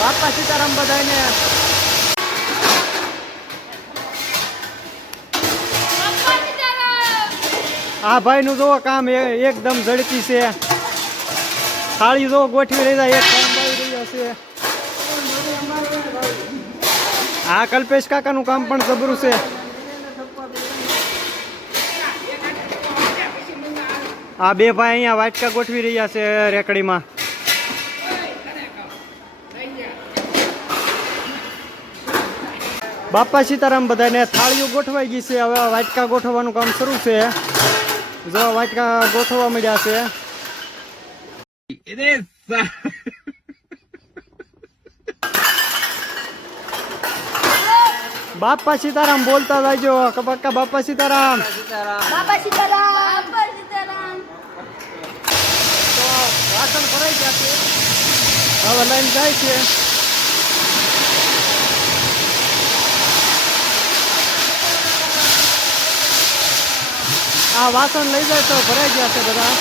બાપા સીતારામ બધાને। આ ભાઈ નું જો કામ એકદમ ઝડપી છે। થાળી જો ગોઠવી રહી જાય, એક કામ આવી રહ્યો છે। આ કલ્પેશ કાકા નું કામ પણ જબરું છે। આ બે ભાઈ અહીંયા વાટકા ગોઠવી રહ્યા છે રેકડીમાં। બાપા સીતારામ બધાને થાળીઓ ગોઠવાઈ ગઈ છે। હવે વાટકા ગોઠવવાનું કામ શરૂ છે। જો વાટકા ગોઠવવા મળ્યા છે। બાપા સીતારામ બોલતા જાયજો કબક્કા। બાપા સીતારામ, બાપા સીતારામ, બાપા સીતારામ। તો વાસણ ભરાઈ ગયા છે, હવે લઈને જાય છે। આ વાસણ લઈ જાય તો ભરાઈ ગયા છે બધા।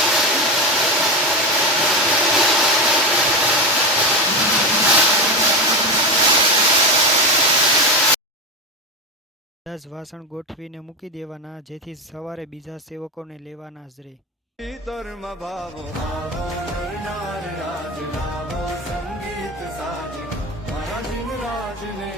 વાસણ ગોઠવીને મૂકી દેવાના, જેથી સવારે બીજા સેવકોને લેવાના જ રહે। સંગીત સાજી મારા જીન રાજ ને